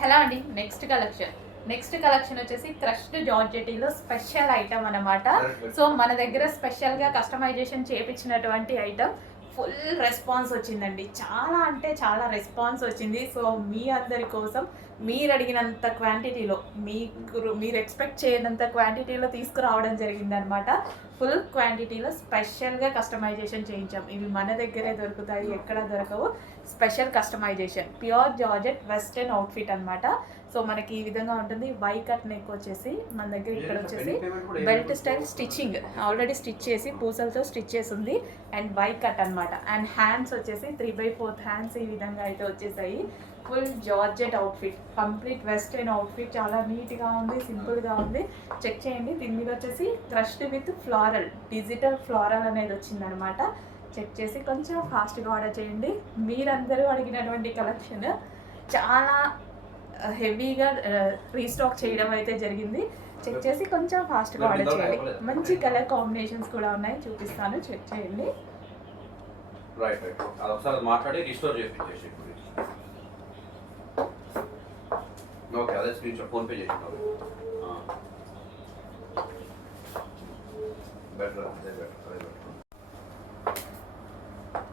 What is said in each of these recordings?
Hello అండి. Next collection వచ్చేసి crushed జార్జెటీలో special item అనమాట. సో మన దగ్గర స్పెషల్గా కస్టమైజేషన్ చేయించినటువంటి ఐటమ్. ఫుల్ రెస్పాన్స్ వచ్చిందండి. చాలా అంటే చాలా రెస్పాన్స్ వచ్చింది. సో మీ అందరి కోసం మీరు అడిగినంత క్వాంటిటీలో మీరు ఎక్స్పెక్ట్ చేయనంత క్వాంటిటీలో తీసుకురావడం జరిగిందనమాట. ఫుల్ క్వాంటిటీలో స్పెషల్గా కస్టమైజేషన్ చేయించాం. ఇవి మన దగ్గరే దొరుకుతాయి, ఎక్కడ దొరకవు. Special customization pure georgette western outfit అనమాట. సో మనకి ఈ విధంగా ఉంటుంది. వై కట్ నెక్ వచ్చేసి మన దగ్గర ఇక్కడ వచ్చేసి belt style stitching already stitch చేసి పూసలతో స్టిచ్ చేసి ఉంది. అండ్ వై కట్ అనమాట. అండ్ హ్యాండ్స్ వచ్చేసి 3/4 హ్యాండ్స్ ఈ విధంగా అయితే వచ్చేసాయి. Full georgette outfit, complete western outfit. చాలా నీట్గా ఉంది, సింపుల్గా ఉంది. చెక్ చేయండి. దీని మీద వచ్చేసి crushed with floral, digital floral అనేది వచ్చిందనమాట. చెక్ చేసి కొంచెం ఫాస్ట్గా ఆర్డర్ చేయండి. మీరందరూ అడిగినటువంటి కలెక్షన్ చాలా హెవీగా రీస్టాక్ చేయడం అయితే జరిగింది. చెక్ చేసి కొంచెం ఫాస్ట్గా ఆర్డర్ చేయండి. మంచి కలర్ కాంబినేషన్స్ కూడా ఉన్నాయి, చూపిస్తాను. చెక్ చేయండి. మాట్లాడి రిస్టోర్ చేసి ఓకే, అదే స్క్రీన్ షాట్ ఫోన్ పే చేసినావు. బెటర్ అదే బెటర్.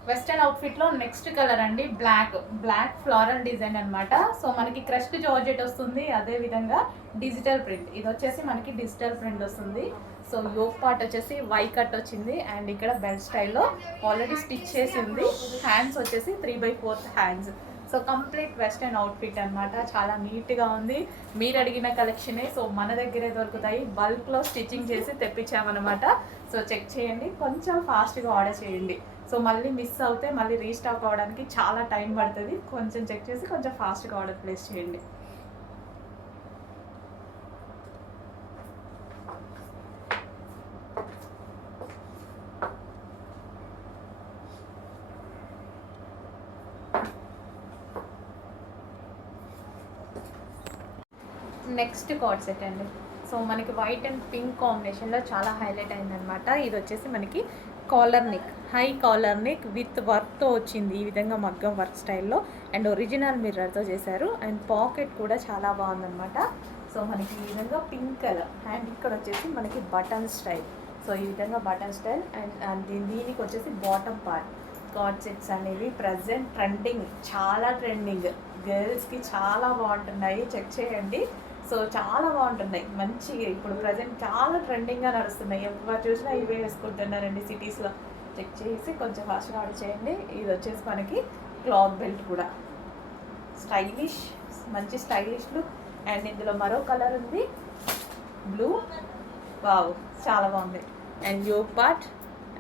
వెస్టర్న్ అవుట్ఫిట్లో నెక్స్ట్ కలర్ అండి బ్లాక్ ఫ్లోరల్ డిజైన్ అనమాట. సో మనకి క్రష్డ్ జార్జెట్ వస్తుంది, అదే విధంగా డిజిటల్ ప్రింట్. ఇది వచ్చేసి మనకి డిజిటల్ ప్రింట్ వస్తుంది. సో యోక్ పార్ట్ వచ్చేసి వై కట్ వచ్చింది. అండ్ ఇక్కడ బెల్ట్ స్టైల్లో ఆల్రెడీ స్టిచ్ చేసి ఉంది. హ్యాండ్స్ వచ్చేసి 3/4 hands. So complete western outfit అనమాట. చాలా నీట్గా ఉంది. మీరు అడిగిన కలెక్షనే. సో మన దగ్గరే దొరుకుతాయి. బల్క్లో స్టిచ్చింగ్ చేసి తెప్పించామన్నమాట. సో చెక్ చేయండి, కొంచెం ఫాస్ట్గా ఆర్డర్ చేయండి. సో మళ్ళీ మిస్ అవుతే మళ్ళీ రీస్టాక్ అవ్వడానికి చాలా టైం పడుతుంది. కొంచెం చెక్ చేసి కొంచెం ఫాస్ట్గా ఆర్డర్ ప్లేస్ చేయండి. నెక్స్ట్ కార్డ్ సెట్ అండి. సో మనకి వైట్ అండ్ పింక్ కాంబినేషన్లో చాలా హైలైట్ అయిందనమాట. ఇది వచ్చేసి మనకి collar neck, high collar neck with వర్క్తో వచ్చింది. ఈ విధంగా మగ్గం వర్క్ స్టైల్లో అండ్ ఒరిజినల్ మిర్రర్తో చేశారు. అండ్ పాకెట్ కూడా చాలా బాగుందనమాట. సో మనకి ఈ విధంగా పింక్ కలర్. అండ్ ఇక్కడ వచ్చేసి మనకి బటన్ స్టైల్. సో ఈ విధంగా బటన్ స్టైల్. అండ్ దీనికి వచ్చేసి బాటమ్ పార్ట్. కార్డ్ సెట్స్ అనేవి ప్రజెంట్ ట్రెండింగ్, చాలా ట్రెండింగ్. గర్ల్స్కి చాలా బాగుంటున్నాయి. చెక్ చేయండి. సో చాలా బాగుంటున్నాయి. మంచి ఇప్పుడు ప్రజెంట్ చాలా ట్రెండింగ్గా నడుస్తున్నాయి. ఎవరు చూసినా ఇవే వేసుకుంటున్నారండి సిటీస్లో. చెక్ చేసి కొంచెం ఫాస్ట్గా ఆర్డర్ చేయండి. ఇది వచ్చేసి మనకి క్లాత్ బెల్ట్ కూడా స్టైలిష్, మంచి స్టైలిష్ లుక్. అండ్ ఇందులో మరో కలర్ ఉంది, బ్లూ. వావ్, చాలా బాగుంది. And yoke part.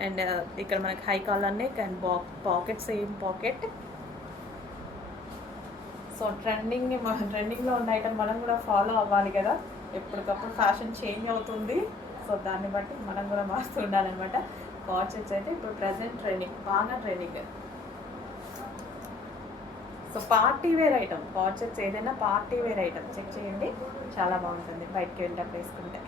అండ్ ఇక్కడ మనకి high collar neck and pocket, same pocket. So ట్రెండింగ్లో ఉన్న ఐటమ్ మనం కూడా ఫాలో అవ్వాలి కదా. ఎప్పటికప్పుడు ఫ్యాషన్ చేంజ్ అవుతుంది. సో దాన్ని బట్టి మనం కూడా మారుతూ ఉండాలన్నమాట. కార్డ్ సెట్స్ అయితే ఇప్పుడు ప్రజెంట్ ట్రెండింగ్, బాగా trending. So party wear item. Card sets ఏదైనా పార్టీ వేర్ ఐటమ్. చెక్ చేయండి, చాలా బాగుంటుంది బయటకి వెళ్ళేటప్పుడు వేసుకుంటే.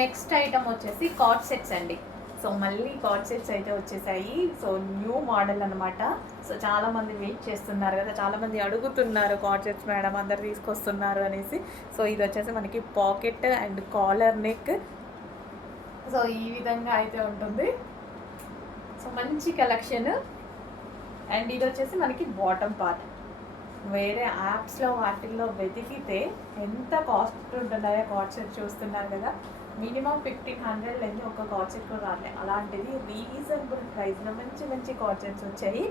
నెక్స్ట్ ఐటమ్ వచ్చేసి కార్డ్ సెట్స్ అండి. సో మళ్ళీ కార్డ్ సెట్స్ అయితే వచ్చేసాయి. సో న్యూ మోడల్ అనమాట. సో చాలామంది వెయిట్ చేస్తున్నారు కదా, చాలామంది అడుగుతున్నారు కార్డ్ సెట్స్ మేడం అందరు తీసుకొస్తున్నారు అనేసి. సో ఇది వచ్చేసి మనకి pocket and collar neck. So ఈ విధంగా అయితే ఉంటుంది. సో మంచి కలెక్షన్. అండ్ ఇది వచ్చేసి మనకి బాటమ్ పార్ట్. వేరే యాప్స్లో వాటిల్లో వెతికితే ఎంత కాస్ట్ ఉంటున్నాయో కార్డ్ సెట్ చూస్తున్నారు కదా. మినిమం 1500 లేని ఒక కార్డ్ సెట్ కూడా రాలేదు. అలాంటిది రీజనబుల్ ప్రైస్లో మంచి మంచి కార్డ్ సెట్స్ వచ్చాయి.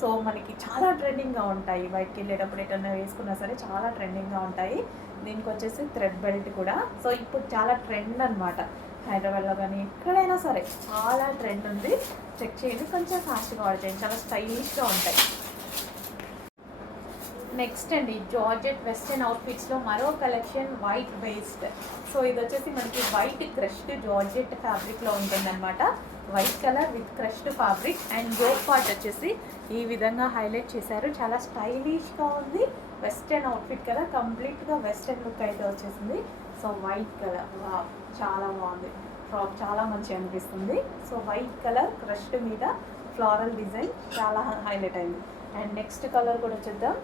సో మనకి చాలా ట్రెండింగ్గా ఉంటాయి. బయటికి వెళ్ళేటప్పుడు ఎక్కడైనా వేసుకున్నా సరే చాలా ట్రెండింగ్గా ఉంటాయి. దీనికి వచ్చేసి థ్రెడ్ బెల్ట్ కూడా. సో ఇప్పుడు చాలా ట్రెండ్ అనమాట. హైదరాబాద్లో కానీ ఎక్కడైనా సరే చాలా ట్రెండ్ ఉంది. చెక్ చేయండి, కొంచెం ఫాస్ట్గా ఆర్డర్ చేయండి. చాలా స్టైలిష్గా ఉంటాయి. నెక్స్ట్ అండి జార్జెట్ వెస్టర్న్ అవుట్ఫిట్స్లో మరో కలెక్షన్ వైట్ బేస్డ్. సో ఇది వచ్చేసి మనకి వైట్ క్రష్డ్ జార్జెట్ ఫ్యాబ్రిక్లో ఉంటుందన్నమాట. White colour with crushed fabric. And yoke part వచ్చేసి ఈ విధంగా హైలైట్ చేశారు. చాలా స్టైలిష్గా ఉంది. వెస్టర్న్ అవుట్ఫిట్ కదా, కంప్లీట్గా వెస్టర్న్ లుక్ అయితే వచ్చేసింది. సో వైట్ కలర్, చాలా బాగుంది. ఫ్రాక్ చాలా మంచిగా అనిపిస్తుంది. సో వైట్ కలర్ క్రష్డ్ మీద ఫ్లోరల్ డిజైన్ చాలా హైలైట్ అయింది. అండ్ నెక్స్ట్ కలర్ కూడా చూద్దాం.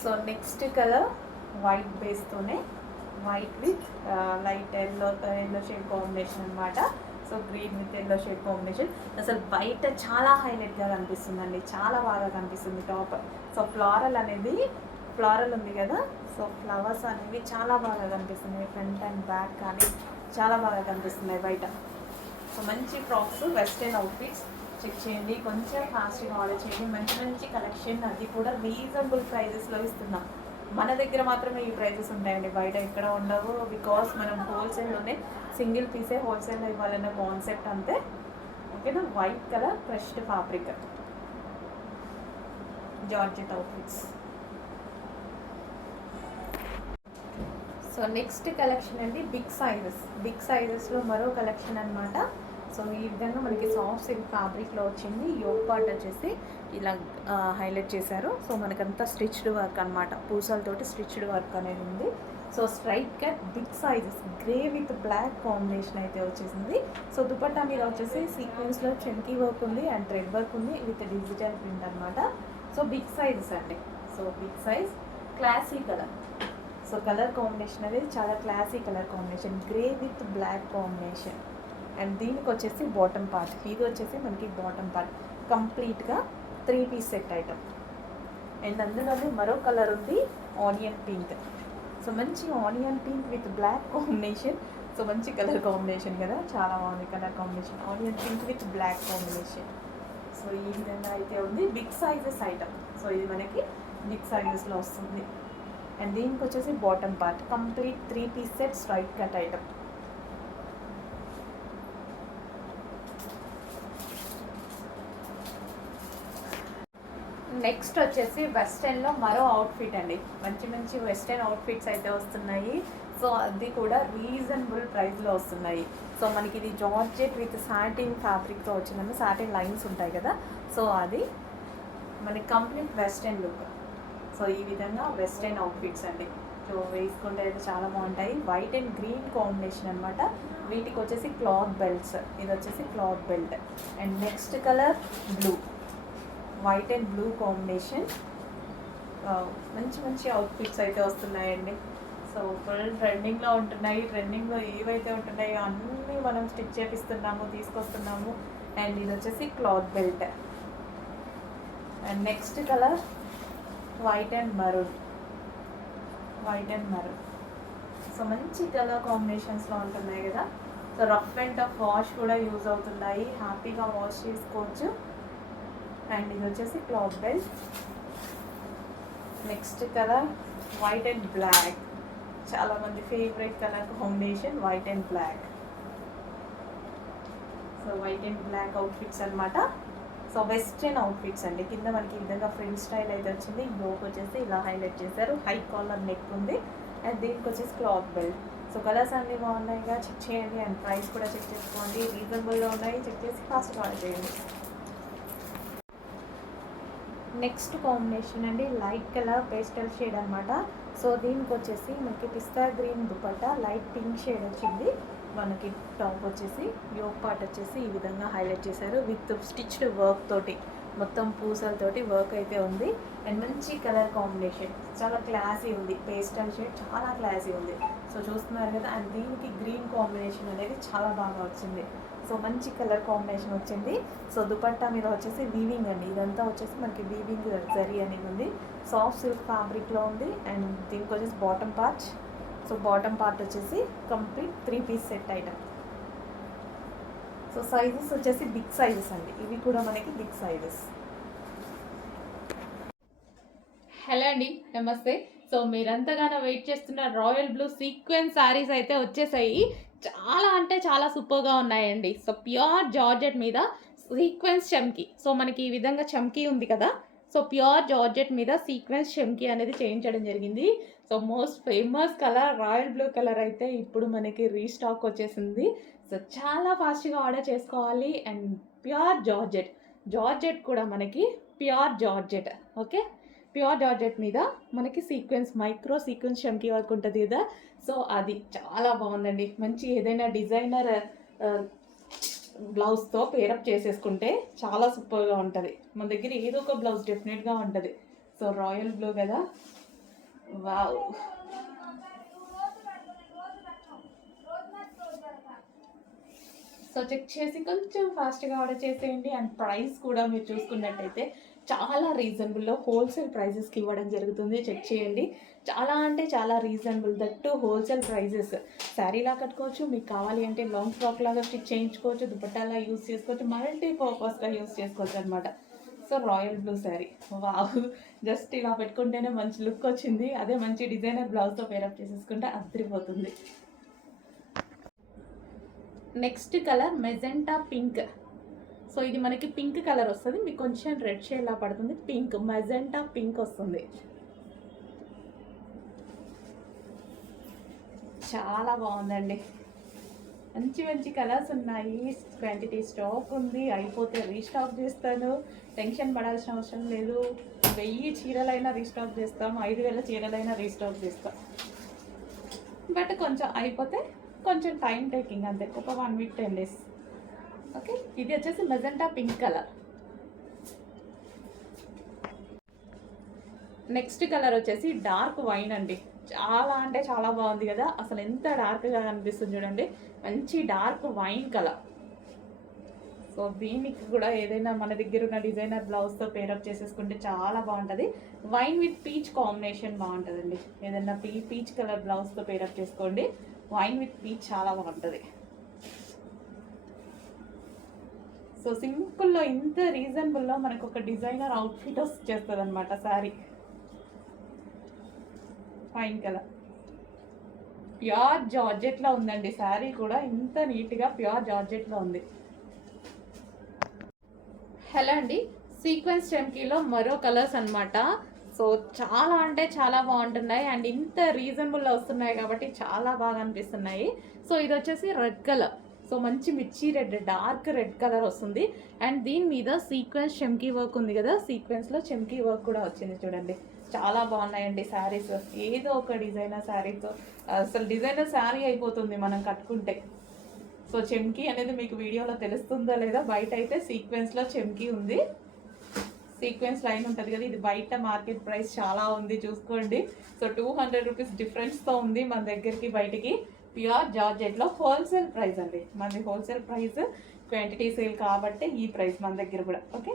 సో నెక్స్ట్ కలర్ వైట్ బేస్తోనే white with light yellow shade combination అనమాట. So green with yellow shade combination. అసలు బయట చాలా హైలైట్గా కనిపిస్తుందండి, చాలా బాగా కనిపిస్తుంది టాప్. సో ఫ్లారల్ ఉంది కదా, సో ఫ్లవర్స్ అనేవి చాలా బాగా కనిపిస్తున్నాయి. ఫ్రంట్ అండ్ బ్యాక్ కానీ చాలా బాగా కనిపిస్తున్నాయి బయట. సో మంచి ఫ్రాక్స్, వెస్ట్రన్ అవుట్ఫిట్స్ చెక్ చేయండి, కొంచెం ఫాస్ట్గా ఆర్డర్ చేయండి. మంచి మంచి కలెక్షన్, అది కూడా రీజనబుల్ ప్రైజెస్లో ఇస్తున్నాం. మన దగ్గర మాత్రమే ఈ ప్రైజెస్ ఉంటాయండి, బయట ఎక్కడ ఉండవు. బికాస్ మనం హోల్సేల్లోనే సింగిల్ పీసే హోల్సేల్లో ఇవ్వాలన్న కాన్సెప్ట్ అంతే. ఓకేనా. White colour crushed fabric georgette outfits. So next collection అండి బిగ్ సైజెస్లో మరో కలెక్షన్ అనమాట. సో ఈ విధంగా మనకి సాఫ్ట్ సిల్క్ ఫ్యాబ్రిక్లో వచ్చింది. యోగ్ పార్ట్ వచ్చేసి ఇలా హైలైట్ చేశారు. సో మనకంతా స్టిచ్డ్ వర్క్ అనమాట, పూసలతోటి స్టిచ్డ్ వర్క్ అనేది ఉంది. So straight cut big sizes grey with black combination అయితే వచ్చేసింది. సో దుపట్టా మీద వచ్చేసి సీక్వెన్స్లో చెంకీ వర్క్ ఉంది అండ్ థ్రెడ్ వర్క్ ఉంది విత్ డిజిటల్ ప్రింట్ అనమాట. సో బిగ్ సైజెస్ అండి. So big size, classy colour. So colour combination అనేది చాలా classy colour combination, grey with black combination. And దీనికి వచ్చేసి బాటమ్ పార్ట్, ఇది వచ్చేసి మనకి బాటమ్ పార్ట్ కంప్లీట్గా 3 పీస్ సెట్ ఐటమ్. అండ్ అందులోనే మరో కలర్ ఉంది ఆనియన్ పింక్. సో మంచి onion pink with black combination. So మంచి కలర్ కాంబినేషన్ కదా, చాలా బాగుంది colour combination, onion pink with black combination. So ఈ విధంగా అయితే ఉంది బిగ్ సైజెస్ ఐటమ్. సో ఇది మనకి బిగ్ సైజెస్లో వస్తుంది. అండ్ దీనికి వచ్చేసి bottom part complete 3 piece set straight cut item. Next వచ్చేసి వెస్టర్న్లో మరో అవుట్ఫిట్ అండి. మంచి మంచి వెస్టర్న్ అవుట్ఫిట్స్ అయితే వస్తున్నాయి. సో అది కూడా రీజనబుల్ ప్రైస్లో వస్తున్నాయి. సో మనకి ఇది జార్జెట్ విత్ సాటిన్ ఫ్యాబ్రిక్తో వచ్చిందండి, సాటిన్ లైన్స్ ఉంటాయి కదా. సో అది మనకి కంప్లీట్ వెస్టర్న్ లుక్. సో ఈ విధంగా వెస్టర్న్ అవుట్ఫిట్స్ అండి. సో వేసుకుంటే అయితే చాలా బాగుంటాయి. వైట్ అండ్ గ్రీన్ కాంబినేషన్ అనమాట. వీటికి వచ్చేసి క్లాత్ బెల్ట్స్, ఇది వచ్చేసి cloth belt. And next colour blue, white and blue combination. మంచి మంచి అవుట్ఫిట్స్ అయితే వస్తున్నాయండి. సో ఫుల్ ట్రెండింగ్లో ఉంటున్నాయి. ట్రెండింగ్లో ఏవైతే ఉంటున్నాయో అన్నీ మనం స్టిచ్ చేపిస్తున్నాము, తీసుకొస్తున్నాము. అండ్ ఇది వచ్చేసి cloth belt. And next colour white and maroon. So మంచి కలర్ కాంబినేషన్స్లో ఉంటున్నాయి కదా. So rough and tough wash కూడా యూజ్ అవుతున్నాయి, హ్యాపీగా వాష్ చేసుకోవచ్చు. అండ్ ఇది వచ్చేసి cloth belt. Next colour white and black, చాలామంది favourite colour combination white and black. So white and black outfits అనమాట. సో వెస్ట్రన్ అవుట్ఫిట్స్ అండి. కింద మనకి ఈ విధంగా ఫ్రిల్ స్టైల్ అయితే వచ్చింది. యోక్ వచ్చేసి ఇలా హైలైట్ చేశారు, హై కాలర్ నెక్ ఉంది. అండ్ దీనికి వచ్చేసి క్లాత్ బెల్ట్. సో కలర్స్ అన్నీ బాగున్నాయిగా, చెక్ చేయండి. అండ్ ప్రైస్ కూడా చెక్ చేసుకోండి, రీజనబుల్గా ఉన్నాయి. చెక్ చేసి ఫాస్ట్ ఆర్డర్ చేయండి. నెక్స్ట్ కాంబినేషన్ అండి లైట్ కలర్ పేస్టల్ షేడ్ అనమాట. సో దీనికి వచ్చేసి మనకి pista green dupatta, light pink shade వచ్చింది. మనకి టాప్ వచ్చేసి యోక్ పార్ట్ వచ్చేసి ఈ విధంగా హైలైట్ చేశారు విత్ స్టిచ్డ్ వర్క్ తోటి, మొత్తం పూసలతోటి వర్క్ అయితే ఉంది. అండ్ మంచి కలర్ కాంబినేషన్, చాలా క్లాసీ ఉంది. పేస్టల్ షేడ్ చాలా క్లాసీ ఉంది. సో చూస్తున్నారు కదా. అండ్ దీనికి గ్రీన్ కాంబినేషన్ అనేది చాలా బాగా వచ్చింది. సో మంచి కలర్ కాంబినేషన్ వచ్చింది. సో దుపట్టా మీద వచ్చేసి వీవింగ్ అండి, ఇదంతా వచ్చేసి మనకి వీవింగ్ జరీ అనేది ఉంది. సాఫ్ట్ సిల్క్ ఫ్యాబ్రిక్లో ఉంది. అండ్ దీనికి వచ్చేసి bottom part. So bottom part వచ్చేసి complete 3 piece set item. So sizes వచ్చేసి బిగ్ సైజెస్ అండి, ఇవి కూడా మనకి బిగ్ సైజెస్. హలో అండి, నమస్తే. సో మీరంతగానో వెయిట్ చేస్తున్న రాయల్ బ్లూ సీక్వెన్స్ శారీస్ అయితే వచ్చేసాయి. చాలా అంటే చాలా సూపర్గా ఉన్నాయండి. సో ప్యూర్ జార్జెట్ మీద సీక్వెన్స్ చమ్కీ. సో మనకి ఈ విధంగా చమ్కీ ఉంది కదా. సో ప్యూర్ జార్జెట్ మీద సీక్వెన్స్ చమ్కీ అనేది చేయించడం జరిగింది. So most famous colour royal blue colour అయితే ఇప్పుడు మనకి రీస్టాక్ వచ్చేసింది. సో చాలా ఫాస్ట్గా ఆర్డర్ చేసుకోవాలి. అండ్ ప్యూర్ జార్జెట్ కూడా మనకి pure georgette. Okay, pure georgette మీద మనకి సీక్వెన్స్, మైక్రో సీక్వెన్స్ చమ్కీ వర్క్ ఉంటుంది కదా. సో అది చాలా బాగుందండి. మంచి ఏదైనా డిజైనర్ బ్లౌజ్తో పేరప్ చేసేసుకుంటే చాలా సూపర్గా ఉంటుంది. మన దగ్గర ఏదో ఒక బ్లౌజ్ డెఫినెట్గా ఉంటుంది. సో రాయల్ బ్లూ కదా, వావ్. సో చెక్ చేసి కొంచెం ఫాస్ట్గా ఆర్డర్ చేసేయండి. అండ్ ప్రైస్ కూడా మీరు చూసుకున్నట్టయితే చాలా రీజనబుల్లో హోల్సేల్ ప్రైజెస్కి ఇవ్వడం జరుగుతుంది. చెక్ చేయండి, చాలా అంటే చాలా రీజనబుల్, దట్టు హోల్సేల్ ప్రైజెస్. శారీలా కట్టుకోవచ్చు, మీకు కావాలి అంటే లాంగ్ ఫ్రాక్ లాగా స్టిచ్ చేయించుకోవచ్చు, దుపట్టాలా యూస్ చేసుకోవచ్చు, మల్టీపర్పస్గా యూస్ చేసుకోవచ్చు అనమాట. So royal blue sari, wow. Just ఇలా పెట్టుకుంటేనే మంచి లుక్ వచ్చింది. అదే మంచి డిజైనర్ బ్లౌజ్తో పేరప్ చేసేసుకుంటే అదిరిపోతుంది. Next colour magenta pink. So ఇది మనకి పింక్ కలర్ వస్తుంది, మీకు కొంచెం రెడ్ షేడ్లా పడుతుంది. పింక్, మెజెంటా పింక్ వస్తుంది. చాలా బాగుందండి. మంచి మంచి కలర్స్ ఉన్నాయి. క్వాంటిటీ స్టాక్ ఉంది, అయిపోతే రీస్టాక్ చేస్తాను. టెన్షన్ పడాల్సిన అవసరం లేదు. 1000 చీరలైనా రీస్టాక్ చేస్తాం, 5000 చీరలైనా రీస్టాక్ చేస్తాం. బట్ కొంచెం అయిపోతే కొంచెం టైం టేకింగ్ అంతే, ఒక 1 వీక్ 10 days. ఓకే, ఇది వచ్చేసి magenta pink colour. Next colour వచ్చేసి డార్క్ వైన్ అండి. చాలా అంటే చాలా బాగుంది కదా, అసలు ఎంత డార్క్గా కనిపిస్తుంది చూడండి. మంచి డార్క్ వైన్ కలర్. సో దీనికి కూడా ఏదైనా మన దగ్గర ఉన్న డిజైనర్ బ్లౌజ్తో పేరప్ చేసేసుకుంటే చాలా బాగుంటుంది. వైన్ విత్ పీచ్ కాంబినేషన్ బాగుంటుందండి. ఏదైనా పీచ్ కలర్ బ్లౌజ్తో పేరప్ చేసుకోండి. వైన్ విత్ పీచ్ చాలా బాగుంటుంది. సో సింపుల్లో ఇంత రీజనబుల్లో మనకు ఒక డిజైనర్ అవుట్ఫిట్ వచ్చేస్తుంది అనమాట శారీ. వైన్ కలర్, ప్యూర్ జార్జెట్లో ఉందండి శారీ కూడా. ఇంత నీట్గా ప్యూర్ జార్జెట్లో ఉంది. హలో అండి, సీక్వెన్స్ చమ్కీలో మరో కలర్స్ అనమాట. సో చాలా అంటే చాలా బాగుంటున్నాయి అండ్ ఇంత రీజనబుల్లో వస్తున్నాయి కాబట్టి చాలా బాగా అనిపిస్తున్నాయి. సో ఇది వచ్చేసి రెడ్ కలర్. సో మంచి మిర్చి రెడ్, డార్క్ రెడ్ కలర్ వస్తుంది. అండ్ దీని మీద సీక్వెన్స్ చమ్కీ వర్క్ ఉంది కదా, సీక్వెన్స్లో చమ్కీ వర్క్ కూడా వచ్చింది చూడండి. చాలా బాగున్నాయండి శారీస్. ఏదో ఒక డిజైనర్ శారీతో అసలు డిజైనర్ శారీ అయిపోతుంది మనం కట్టుకుంటే. సో చెమ్కీ అనేది మీకు వీడియోలో తెలుస్తుందో లేదా, బయట అయితే సీక్వెన్స్లో చెమ్కీ ఉంది. సీక్వెన్స్ లైన్ ఉంటుంది కదా, ఇది బయట మార్కెట్ ప్రైస్ చాలా ఉంది చూసుకోండి. సో 200 రూపీస్ డిఫరెన్స్తో ఉంది మన దగ్గరికి బయటికి. ప్యూర్ జార్జెట్లో హోల్సేల్ ప్రైస్ అండి మనది. హోల్సేల్ ప్రైస్, క్వాంటిటీ సేల్ కాబట్టి ఈ ప్రైస్ మన దగ్గర కూడా. Okay,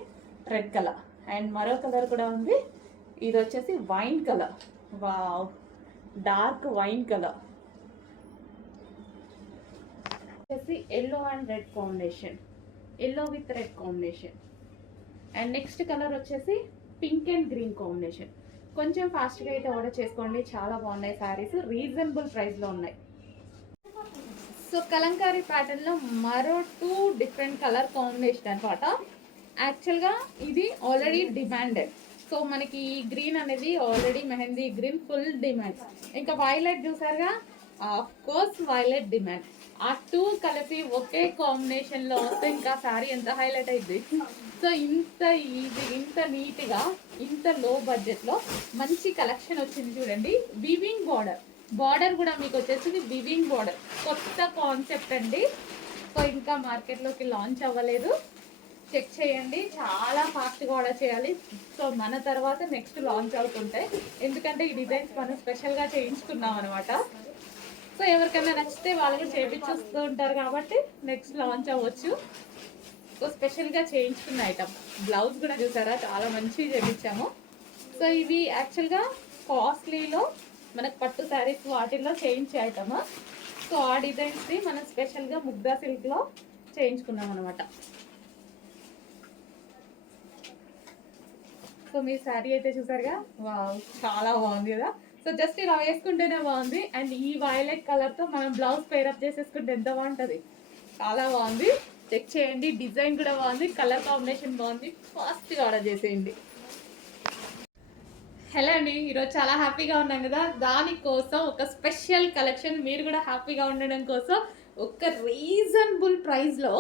red colour. అండ్ మరో కలర్ కూడా ఉంది, ఇది వచ్చేసి wine colour. Wow, dark wine colour వచ్చేసి yellow and red combination, yellow with red combination. And next colour వచ్చేసి పింక్ అండ్ గ్రీన్ కాంబినేషన్. కొంచెం ఫాస్ట్గా అయితే ఆర్డర్ చేసుకోండి, చాలా బాగున్నాయి శారీస్, రీజనబుల్ ప్రైస్లో ఉన్నాయి. సో కలంకారీ ప్యాటర్న్లో మరో 2 డిఫరెంట్ కలర్ కాంబినేషన్ అనమాట. యాక్చువల్గా ఇది ఆల్రెడీ డిమాండెడ్. సో మనకి ఈ గ్రీన్ అనేది already mehndi green full demand. ఇంకా వైలెట్ చూసారుగా, ఆఫ్ కోర్స్ వైలెట్ డిమాండ్. ఆ 2 కలిపి ఒకే కాంబినేషన్లో వస్తే ఇంకా శారీ ఎంత హైలైట్ అయింది. సో ఇంత ఈజీ, ఇంత నీట్గా, ఇంత లో బడ్జెట్లో మంచి కలెక్షన్ వచ్చింది చూడండి. వివింగ్ బార్డర్ కూడా మీకు వచ్చేసి వివింగ్ బార్డర్, కొత్త కాన్సెప్ట్ అండి. సో ఇంకా మార్కెట్లోకి లాంచ్ అవ్వలేదు, చెక్ చేయండి. చాలా ఫాస్ట్గా ఆర్డర్ చేయాలి. సో మన తర్వాత నెక్స్ట్ లాంచ్ అవుతుంటాయి, ఎందుకంటే ఈ డిజైన్స్ మనం స్పెషల్గా చేయించుకున్నాం అనమాట. సో ఎవరికైనా నచ్చితే వాళ్ళు కూడా చేయించొస్తూ ఉంటారు కాబట్టి నెక్స్ట్ లాంచ్ అవ్వచ్చు. సో స్పెషల్గా చేయించుకున్న ఐటమ్. బ్లౌజ్ కూడా చూసారా, చాలా మంచిగా చేయించాము. సో ఇవి యాక్చువల్గా కాస్ట్లీలో మనకు పట్టు శారీస్ వాటిల్లో చేయించే ఐటమ్. సో ఆ డిజైన్స్ని మనం స్పెషల్గా ముగ్ధా సిల్క్లో చేయించుకున్నాం అనమాట. సో మీ శారీ అయితే చూసారుగా, వావ్ చాలా బాగుంది కదా. సో జస్ట్ ఇలా వేసుకుంటేనే బాగుంది. అండ్ ఈ వైలెట్ కలర్తో మనం బ్లౌజ్ పేరప్ చేసేసుకుంటే ఎంత బాగుంటుంది, చాలా బాగుంది. చెక్ చేయండి, డిజైన్ కూడా బాగుంది, కలర్ కాంబినేషన్ బాగుంది. ఫాస్ట్గా ఆర్డర్ చేసేయండి. హలో అండి, ఈరోజు చాలా హ్యాపీగా ఉన్నాం కదా, దానికోసం ఒక స్పెషల్ కలెక్షన్, మీరు కూడా హ్యాపీగా ఉండడం కోసం ఒక రీజనబుల్ ప్రైస్లో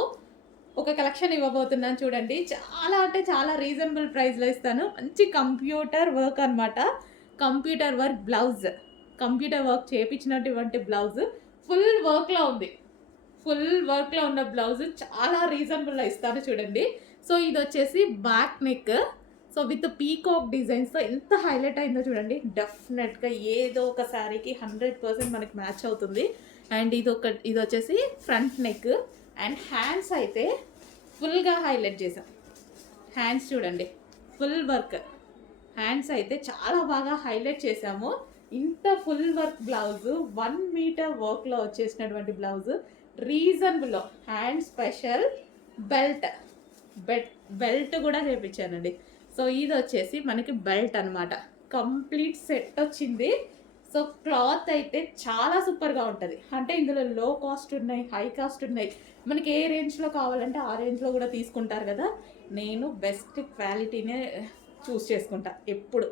ఒక కలెక్షన్ ఇవ్వబోతున్నాను చూడండి. చాలా అంటే చాలా రీజనబుల్ ప్రైస్లో ఇస్తాను. మంచి కంప్యూటర్ వర్క్ అనమాట. Computer work blouse, computer work చేయించినటువంటి బ్లౌజ్, ఫుల్ వర్క్లో ఉంది. ఫుల్ వర్క్లో ఉన్న బ్లౌజ్ చాలా రీజనబుల్లో ఇస్తాను చూడండి. సో ఇది వచ్చేసి back neck, so with peacock డిజైన్స్తో ఎంత హైలైట్ అయిందో చూడండి. డెఫినెట్గా ఏదో ఒక శారీకి 100% మనకి మ్యాచ్ అవుతుంది. అండ్ ఇది వచ్చేసి ఫ్రంట్ నెక్. అండ్ హ్యాండ్స్ అయితే ఫుల్గా హైలైట్ చేసాం. హ్యాండ్స్ చూడండి, ఫుల్ వర్క్. హ్యాండ్స్ అయితే చాలా బాగా హైలైట్ చేసాము. ఇంత ఫుల్ వర్క్ బ్లౌజ్ 1 మీటర్ వర్క్లో వచ్చేసినటువంటి బ్లౌజ్ రీజనబుల్లో. హ్యాండ్ స్పెషల్ బెల్ట్ కూడా చేయించానండి. సో ఇది వచ్చేసి మనకి బెల్ట్ అనమాట. కంప్లీట్ సెట్ వచ్చింది. సో క్లాత్ అయితే చాలా సూపర్గా ఉంటుంది. అంటే ఇందులో లో కాస్ట్ ఉన్నాయి, హై కాస్ట్ ఉన్నాయి. మనకి ఏ రేంజ్లో కావాలంటే ఆ రేంజ్లో కూడా తీసుకుంటారు కదా. నేను బెస్ట్ క్వాలిటీనే చూస్ చేసుకుంటా ఎప్పుడు.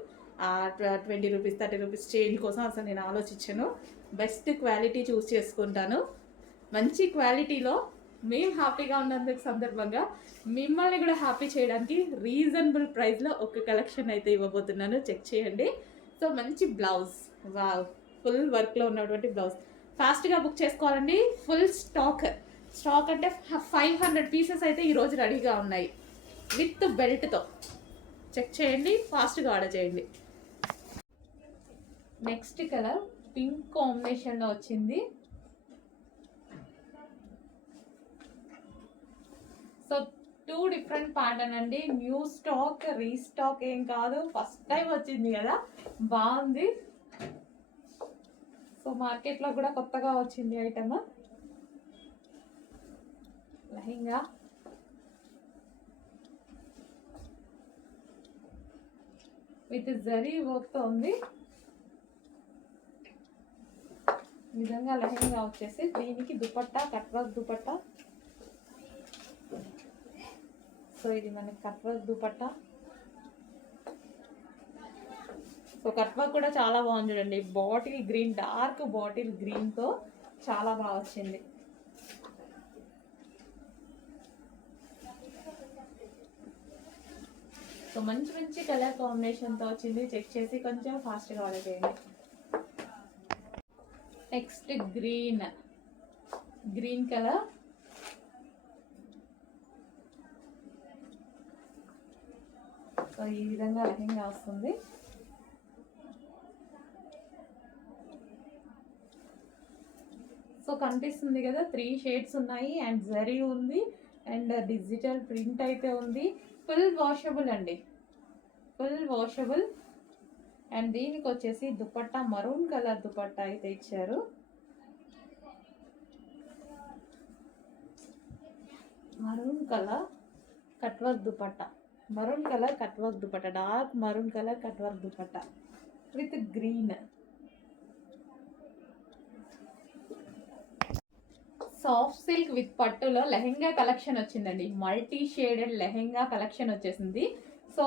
20 రూపీస్ 30 రూపీస్ చేంజ్ కోసం అసలు నేను ఆలోచించను. బెస్ట్ క్వాలిటీ చూస్ చేసుకుంటాను. మంచి క్వాలిటీలో మేము హ్యాపీగా ఉన్నందుకు సందర్భంగా మిమ్మల్ని కూడా హ్యాపీ చేయడానికి రీజనబుల్ ప్రైస్లో ఒక కలెక్షన్ అయితే ఇవ్వబోతున్నాను. చెక్ చేయండి. సో మంచి బ్లౌజ్, వావ్, ఫుల్ వర్క్లో ఉన్నటువంటి బ్లౌజ్. ఫాస్ట్గా బుక్ చేసుకోవాలండి. ఫుల్ స్టాక్ అంటే 500 పీసెస్ అయితే ఈరోజు రెడీగా ఉన్నాయి విత్ బెల్ట్తో. చెక్ చేయండి, ఫాస్ట్గా ఆర్డర్ చేయండి. నెక్స్ట్ కలర్ పింక్ కాంబినేషన్లో వచ్చింది. సో 2 డిఫరెంట్ ప్యాటర్న్ అండి. న్యూ స్టాక్, రీస్టాక్ ఏం కాదు, ఫస్ట్ టైం వచ్చింది కదా, బాగుంది. సో మార్కెట్లో కూడా కొత్తగా వచ్చింది ఐటమ్. లెహంగా విత్ జరీ వర్క్తో ఉంది. ఈ విధంగా లెహంగా వచ్చేసి దీనికి dupatta, cut work dupatta. So ఇది మనకి cut work dupatta. So cut work కూడా చాలా బాగుంది చూడండి. బాటిల్ గ్రీన్, డార్క్ బాటిల్ గ్రీన్తో చాలా బాగా వచ్చింది. సో మంచి మంచి కలర్ కాంబినేషన్తో వచ్చింది. చెక్ చేసి కొంచెం ఫాస్ట్గా ఆర్డర్ చేయండి. Next green colour. సో ఈ విధంగా లెహంగా వస్తుంది. సో కనిపిస్తుంది కదా, 3 షేడ్స్ ఉన్నాయి. అండ్ జరీ ఉంది, అండ్ డిజిటల్ ప్రింట్ అయితే ఉంది. ఫుల్ వాషబుల్ అండి, ఫుల్ వాషబుల్. అండ్ దీనికి వచ్చేసి దుపట్టా మరూన్ కలర్ దుపట్టా అయితే ఇచ్చారు. Maroon colour cut work dupatta, maroon colour cut work dupatta, dark maroon colour cut work dupatta with green. Soft silk with పట్టులో లెహెంగా కలెక్షన్ వచ్చిందండి. మల్టీ షేడెడ్ లెహెంగా కలెక్షన్ వచ్చేసింది. సో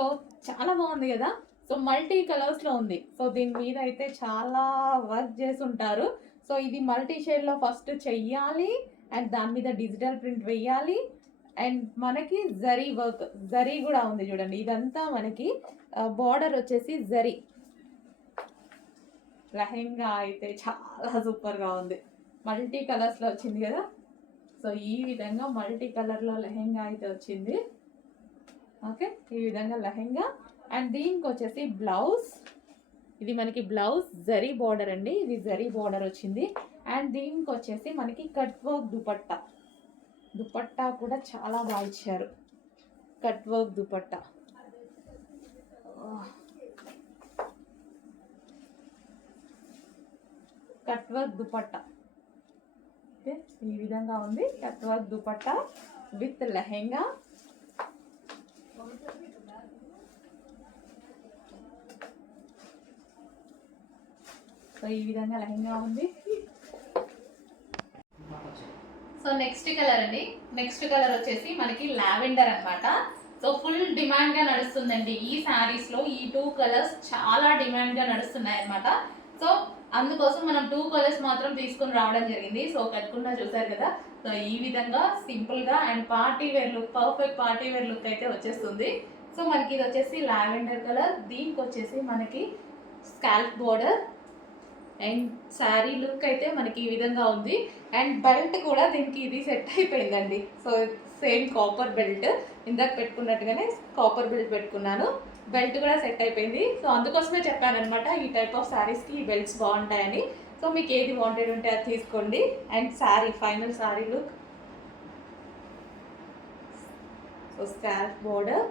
చాలా బాగుంది కదా. సో మల్టీ కలర్స్లో ఉంది. సో దీని మీద అయితే చాలా వర్క్ చేసి ఉంటారు. సో ఇది మల్టీ షేడ్లో ఫస్ట్ చెయ్యాలి, అండ్ దాని మీద డిజిటల్ ప్రింట్ వేయాలి. అండ్ మనకి జరీ వర్క్, జరీ కూడా ఉంది చూడండి. ఇదంతా మనకి బార్డర్ వచ్చేసి జరీ. లెహెంగా అయితే చాలా సూపర్గా ఉంది. మల్టీ కలర్స్లో వచ్చింది కదా. సో ఈ విధంగా మల్టీ కలర్లో లెహెంగా అయితే వచ్చింది. ఓకే, ఈ విధంగా లెహెంగా. అండ్ దీనికి వచ్చేసి బ్లౌజ్. ఇది మనకి బ్లౌజ్ జరీ బార్డర్ అండి, ఇది జరీ బార్డర్ వచ్చింది. అండ్ దీనికి వచ్చేసి మనకి కట్ వర్క్ దుపట్టా. దుపట్టా కూడా చాలా బాగా ఇచ్చారు, cut work dupatta. Cut work dupatta ఈ విధంగా ఉంది. Cut work dupatta with lehenga. So ఈ విధంగా లెహెంగా ఉంది. సో నెక్స్ట్ కలర్ అండి. నెక్స్ట్ కలర్ వచ్చేసి మనకి లావెండర్ అన్నమాట. సో ఫుల్ డిమాండ్ గా నడుస్తుందండి ఈ శారీస్ లో. ఈ 2 కలర్స్ చాలా డిమాండ్ గా నడుస్తున్నాయి అన్నమాట. సో అందుకోసం మనం 2 కలర్స్ మాత్రం తీసుకొని రావడం జరిగింది. సో కట్టుకున్నా చూసారు కదా. సో ఈ విధంగా సింపుల్ గా and party wear look, perfect party wear look అయితే వచ్చేస్తుంది. సో మనకి ఇది వచ్చేసి లావెండర్ కలర్. దీనికి వచ్చేసి మనకి scalp border. And sari look అయితే మనకి ఈ విధంగా ఉంది. అండ్ బెల్ట్ కూడా దీనికి ఇది సెట్ అయిపోయిందండి. సో సేమ్ కాపర్ బెల్ట్, ఇందాక పెట్టుకున్నట్టుగానే కాపర్ బెల్ట్ పెట్టుకున్నాను. బెల్ట్ కూడా సెట్ అయిపోయింది. సో అందుకోసమే చెప్పాను అనమాట, ఈ టైప్ ఆఫ్ శారీస్కి ఈ బెల్ట్స్ బాగుంటాయని. సో మీకు ఏది వాంటెడ్ ఉంటే అది తీసుకోండి. And sari, final sari look. So scalp border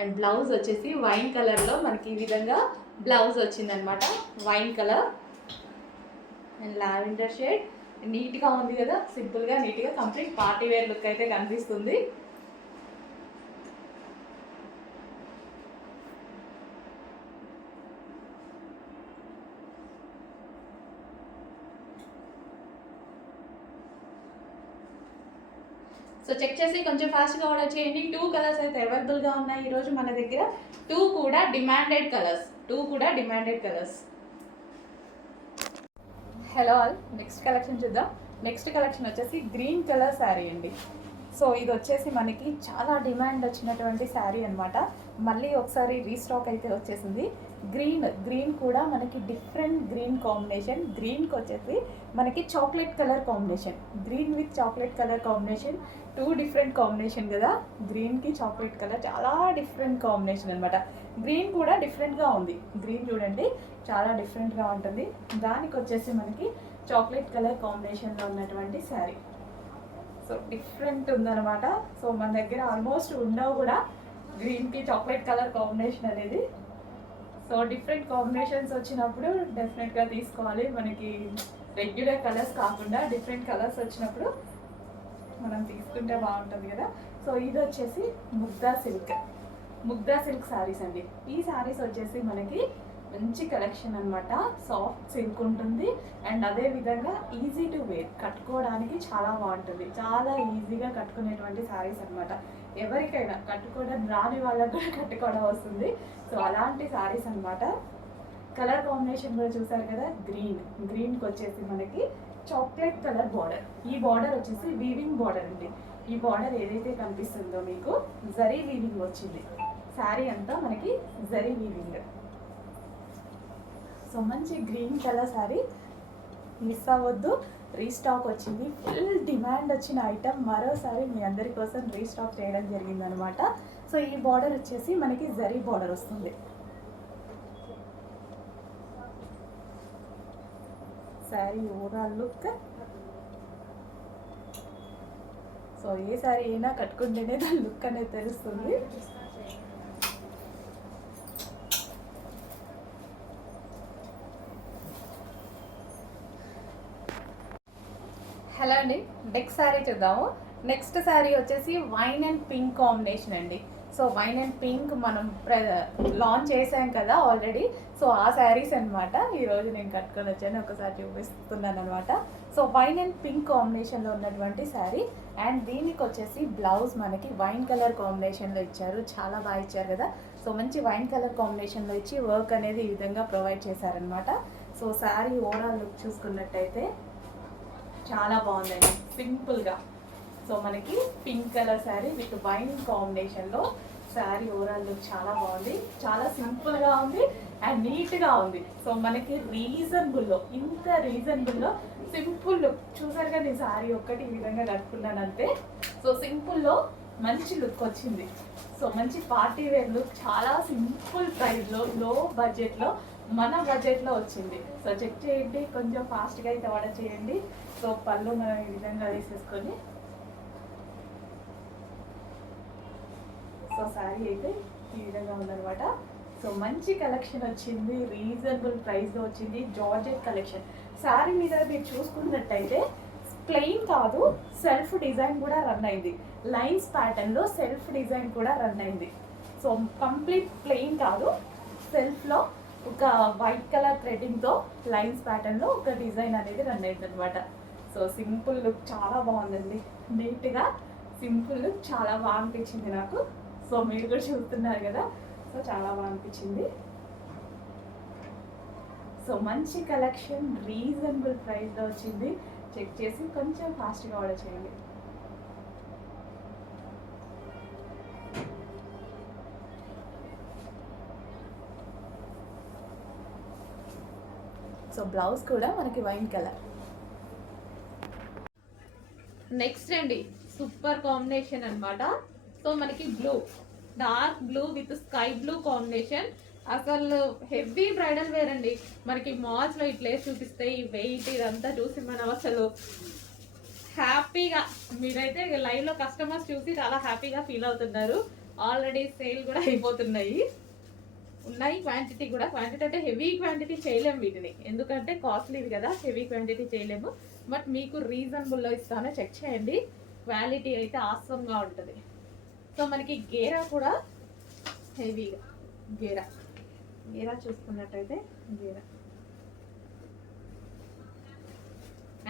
and blouse వచ్చేసి వైన్ కలర్లో మనకి ఈ విధంగా బ్లౌజ్ వచ్చిందనమాట. Wine colour and lavender shade. నీట్గా ఉంది కదా, సింపుల్గా నీట్గా కంప్లీట్ పార్టీ వేర్ లుక్ అయితే కనిపిస్తుంది. సో చెక్ చేసి కొంచెం ఫాస్ట్గా ఆర్డర్ చేయండి. 2 కలర్స్ అయితే అవైలబుల్గా ఉన్నాయి ఈరోజు మన దగ్గర. 2 కూడా demanded colours. Hello all, next collection చూద్దాం. నెక్స్ట్ కలెక్షన్ వచ్చేసి గ్రీన్ కలర్ శారీ అండి. సో ఇది వచ్చేసి మనకి చాలా డిమాండ్ వచ్చినటువంటి శారీ అనమాట. మళ్ళీ ఒకసారి రీస్టాక్ అయితే వచ్చేసింది. గ్రీన్ కూడా మనకి డిఫరెంట్ గ్రీన్ కాంబినేషన్. గ్రీన్కి వచ్చేసి మనకి chocolate colour combination, green with chocolate colour combination. 2 different combination కదా, గ్రీన్కి చాక్లెట్ కలర్ చాలా డిఫరెంట్ కాంబినేషన్ అనమాట. గ్రీన్ కూడా డిఫరెంట్గా ఉంది. గ్రీన్ చూడండి చాలా డిఫరెంట్గా ఉంటుంది. దానికి వచ్చేసి మనకి చాక్లెట్ కలర్ కాంబినేషన్లో ఉన్నటువంటి శారీ. సో డిఫరెంట్ ఉందన్నమాట. సో మన దగ్గర ఆల్మోస్ట్ ఉండవు కూడా గ్రీన్కి చాక్లెట్ కలర్ కాంబినేషన్ అనేది. సో డిఫరెంట్ కాంబినేషన్స్ వచ్చినప్పుడు డెఫినెట్గా తీసుకోవాలి. మనకి రెగ్యులర్ కలర్స్ కాకుండా డిఫరెంట్ కలర్స్ వచ్చినప్పుడు మనం తీసుకుంటే బాగుంటుంది కదా. సో ఇది వచ్చేసి ముగ్దా సిల్క్ శారీస్ అండి. ఈ శారీస్ వచ్చేసి మనకి మంచి కలెక్షన్ అనమాట. సాఫ్ట్ సిల్క్ ఉంటుంది అండ్ అదే విధంగా ఈజీ టు వేర్, కట్టుకోవడానికి చాలా బాగుంటుంది. చాలా ఈజీగా కట్టుకునేటువంటి శారీస్ అనమాట. ఎవరికైనా కట్టుకోవడం రాని వాళ్ళకు కూడా కట్టుకోవడం వస్తుంది. సో అలాంటి శారీస్ అనమాట. కలర్ కాంబినేషన్ కూడా చూసారు కదా, గ్రీన్కి వచ్చేసి మనకి చాక్లెట్ కలర్ బార్డర్. ఈ బార్డర్ వచ్చేసి వీవింగ్ బార్డర్ అండి. ఈ బార్డర్ ఏదైతే కనిపిస్తుందో మీకు జరీ వీవింగ్ వచ్చింది. శారీ అంతా మనకి జరీ వీవింగ్. సో మంచి గ్రీన్ కలర్ శారీ, మిస్ అవ్వద్దు. రీస్టాక్ వచ్చింది, ఫుల్ డిమాండ్ వచ్చిన ఐటమ్ మరోసారి మీ అందరి కోసం రీస్టాక్ చేయడం జరిగిందనమాట. సో ఈ బార్డర్ వచ్చేసి మనకి జరీ బార్డర్ వస్తుంది. Sari overall look. సో ఏ శారీ అయినా కట్టుకుంటేనే దాని లుక్ అనేది తెలుస్తుంది. హలో అండి, నెక్స్ట్ శారీ చూద్దాము. నెక్స్ట్ శారీ వచ్చేసి వైన్ అండ్ పింక్ కాంబినేషన్ అండి. సో వైన్ అండ్ పింక్ మనం లాంచ్ చేసాం కదా ఆల్రెడీ. సో ఆ శారీస్ అనమాట ఈరోజు నేను కట్టుకొని వచ్చాను, ఒకసారి చూపిస్తున్నాను అనమాట. సో వైన్ అండ్ పింక్ కాంబినేషన్లో ఉన్నటువంటి శారీ. అండ్ దీనికి వచ్చేసి బ్లౌజ్ మనకి వైన్ కలర్ కాంబినేషన్లో ఇచ్చారు. చాలా బాగా ఇచ్చారు కదా. సో మంచి వైన్ కలర్ కాంబినేషన్లో ఇచ్చి వర్క్ అనేది ఈ విధంగా ప్రొవైడ్ చేశారనమాట. సో శారీ ఓవరాల్ లుక్ చూసుకున్నట్టయితే చాలా బాగుందండి, సింపుల్గా. సో మనకి pink colour sari with wine కాంబినేషన్లో శారీ ఓవరాల్ లుక్ చాలా బాగుంది. చాలా సింపుల్గా ఉంది అండ్ నీట్గా ఉంది. సో మనకి రీజనబుల్లో, ఇంత రీజనబుల్లో సింపుల్ లుక్. చూసారుగా నేను శారీ ఒక్కటి ఈ విధంగా కట్టుకున్నాను అంతే. సో సింపుల్లో మంచి లుక్ వచ్చింది. సో మంచి పార్టీ వేర్ లుక్, చాలా సింపుల్ ప్రైస్లో, లో బడ్జెట్లో, మన బడ్జెట్లో వచ్చింది. సో చెక్ చేయండి, కొంచెం ఫాస్ట్గా అయితే ఆర్డర్ చేయండి. సో పళ్ళు మనం ఈ విధంగా వేసేసుకొని, సో శారీ అయితే ఈ విధంగా ఉందనమాట. సో మంచి కలెక్షన్ వచ్చింది, రీజనబుల్ ప్రైస్లో వచ్చింది. Georgette collection. శారీ మీద మీరు చూసుకున్నట్టయితే ప్లెయిన్ కాదు, సెల్ఫ్ డిజైన్ కూడా రన్ అయింది. లైన్స్ ప్యాటర్న్లో సెల్ఫ్ డిజైన్ కూడా రన్ అయింది. సో కంప్లీట్ ప్లెయిన్ కాదు, సెల్ఫ్లో ఒక వైట్ కలర్ థ్రెడ్డింగ్తో లైన్స్ ప్యాటర్న్లో ఒక డిజైన్ అనేది రన్ అయింది అనమాట. సో సింపుల్ లుక్ చాలా బాగుందండి, నీట్గా సింపుల్ లుక్ చాలా బాగా అనిపించింది నాకు. సో మీరు కూడా చూస్తున్నారు కదా, సో చాలా బాగా అనిపించింది. సో మంచి కలెక్షన్, రీజనబుల్ ప్రైస్లో వచ్చింది. చెక్ చేసి కొంచెం ఫాస్ట్గా ఆర్డర్ చేయండి. సో బ్లౌజ్ కూడా మనకి వైన్ కలర్. నెక్స్ట్ అండి సూపర్ కాంబినేషన్ అన్నమాట. సో మనకి blue, dark blue with sky blue combination. అసలు హెవీ బ్రైడల్ వేర్ అండి. మనకి మాల్స్లో ఈ ప్లేస్ చూపిస్తే ఈ వెయిట్ ఇదంతా చూసి మనం అసలు హ్యాపీగా, మీరైతే లైవ్లో కస్టమర్స్ చూసి చాలా హ్యాపీగా ఫీల్ అవుతున్నారు. ఆల్రెడీ సేల్ కూడా అయిపోతున్నాయి, ఉన్నాయి క్వాంటిటీ కూడా. క్వాంటిటీ అంటే హెవీ క్వాంటిటీ చేయలేము వీటిని, ఎందుకంటే కాస్ట్లీది కదా, హెవీ క్వాంటిటీ చేయలేము. బట్ మీకు రీజనబుల్లో ఇస్తానో చెక్ చేయండి, క్వాలిటీ అయితే ఆసమ్గా ఉంటుంది. సో మనకి గేరా కూడా హెవీగా, గేరా గేరా చూసుకున్నట్టయితే గేరా,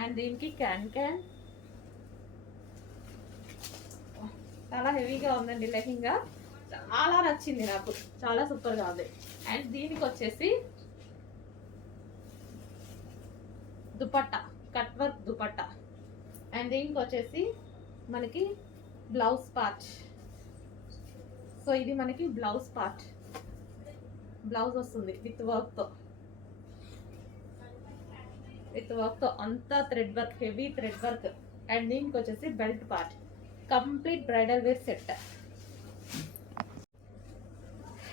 అండ్ దీనికి క్యాన్ క్యాన్ చాలా హెవీగా ఉందండి. లెహంగా చాలా నచ్చింది నాకు, చాలా సూపర్గా ఉంది. అండ్ దీనికి వచ్చేసి dupatta, cut work dupatta. And దీనికి వచ్చేసి మనకి బ్లౌజ్ పార్ట్. సో ఇది మనకి బ్లౌజ్ పార్ట్, బ్లౌజ్ వస్తుంది విత్ వర్క్తో, అంతా thread work, heavy thread work. And దీనికి వచ్చేసి belt part, complete bridal wear set.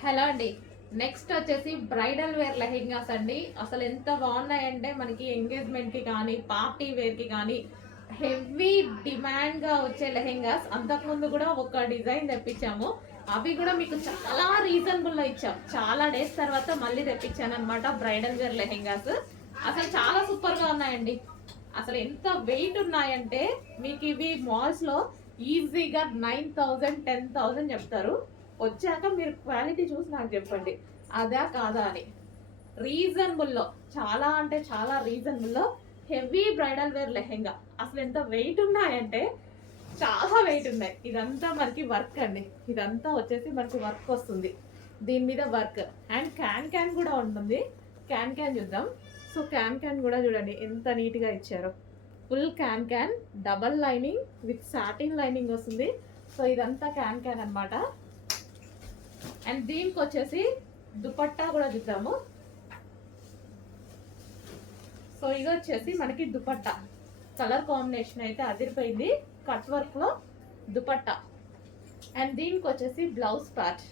Hello అండి, నెక్స్ట్ వచ్చేసి బ్రైడల్ వేర్ లెహెంగాస్ అండి. అసలు ఎంత బాగున్నాయంటే మనకి ఎంగేజ్మెంట్కి కానీ పార్టీ వేర్కి కానీ హెవీ డిమాండ్గా వచ్చే లెహెంగాస్. అంతకుముందు కూడా ఒక డిజైన్ తెప్పించాము, అవి కూడా మీకు చాలా రీజనబుల్లో ఇచ్చాం. చాలా డేస్ తర్వాత మళ్ళీ తెప్పించాను అనమాట బ్రైడల్ వేర్ లెహెంగాస్. అసలు చాలా సూపర్గా ఉన్నాయండి. అసలు ఎంత వెయిట్ ఉన్నాయంటే మీకు ఇవి మాల్స్లో ఈజీగా 9,000 10,000 చెప్తారు. వచ్చాక మీరు క్వాలిటీ చూసి నాకు చెప్పండి అదా కాదా అని. రీజనబుల్లో, చాలా అంటే చాలా రీజనబుల్లో హెవీ బ్రైడల్ వేర్ లెహెంగా. అసలు ఎంత వెయిట్ ఉన్నాయంటే చాలా వెయిట్ ఉన్నాయి. ఇదంతా మనకి వర్క్ అండి, ఇదంతా వచ్చేసి మనకి వర్క్ వస్తుంది, దీని మీద వర్క్. అండ్ క్యాన్ క్యాన్ కూడా ఉంటుంది. క్యాన్ క్యాన్ చూద్దాం. సో క్యాన్ క్యాన్ కూడా చూడండి ఎంత నీట్గా ఇచ్చారో. Full can can, double lining with satin lining వస్తుంది. సో ఇదంతా క్యాన్ క్యాన్ అనమాట. అండ్ దీనికి వచ్చేసి దుపట్టా కూడా చూద్దాము. సో ఇది వచ్చేసి మనకి దుపట్టా, కలర్ కాంబినేషన్ అయితే అదిరిపోయింది, కట్ వర్క్లో దుపట్టా. అండ్ దీనికి వచ్చేసి బ్లౌజ్ పార్ట్,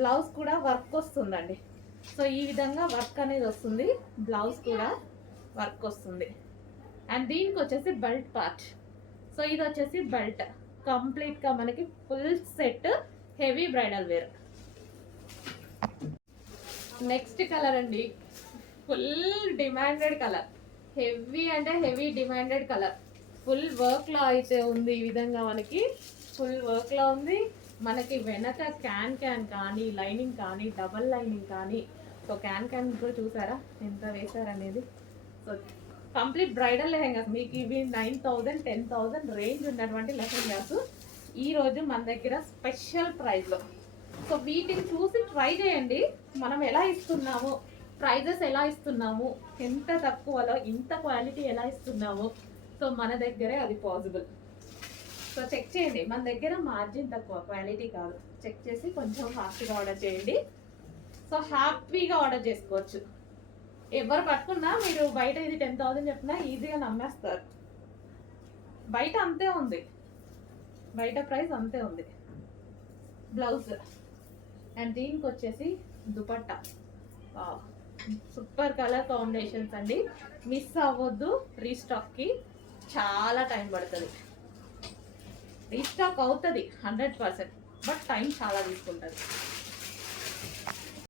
బ్లౌజ్ కూడా వర్క్ వస్తుందండి. సో ఈ విధంగా వర్క్ అనేది వస్తుంది, బ్లౌజ్ కూడా వర్క్ వస్తుంది. అండ్ దీనికి వచ్చేసి బెల్ట్ పార్ట్. సో ఇది వచ్చేసి బెల్ట్, కంప్లీట్గా మనకి full set heavy bridal wear. Next colour అండి, ఫుల్ డిమాండెడ్ కలర్, హెవీ అంటే హెవీ డిమాండెడ్ కలర్. ఫుల్ వర్క్లో అయితే ఉంది, ఈ విధంగా మనకి ఫుల్ వర్క్లో ఉంది. మనకి వెనక క్యాన్ క్యాన్ కానీ లైనింగ్ కానీ డబల్ లైనింగ్ కానీ. సో క్యాన్ క్యాన్ కూడా చూసారా ఎంత వేసారనేది. సో కంప్లీట్ బ్రైడల్ లెహెంగాస్ మీకు ఇవి 9,000 10,000 రేంజ్ ఉన్నటువంటి లెహెంగాస్ ఈరోజు మన దగ్గర స్పెషల్ ప్రైస్లో. సో వీటిని చూసి ట్రై చేయండి, మనం ఎలా ఇస్తున్నాము, ప్రైజెస్ ఎలా ఇస్తున్నాము, ఎంత తక్కువలో ఇంత క్వాలిటీ ఎలా ఇస్తున్నాము. సో మన దగ్గరే అది పాసిబుల్. సో చెక్ చేయండి, మన దగ్గర మార్జిన్ తక్కువ, క్వాలిటీ కాదు. చెక్ చేసి కొంచెం ఫాస్ట్గా ఆర్డర్ చేయండి. సో హ్యాపీగా ఆర్డర్ చేసుకోవచ్చు. ఎవరు పట్టుకున్నా మీరు బయట ఇది 10,000 చెప్పినా ఈజీగా నమ్మేస్తారు. బయట అంతే ఉంది, బయట ప్రైస్ అంతే ఉంది. బ్లౌజ్ అండ్ దీనికి వచ్చేసి దుపట్టా. సూపర్ కలర్ కాంబినేషన్స్ అండి, మిస్ అవ్వద్దు. రీస్టాక్కి చాలా టైం పడుతుంది, రీస్టాక్ అవుతుంది 100%, బట్ టైం చాలా తీసుకుంటుంది.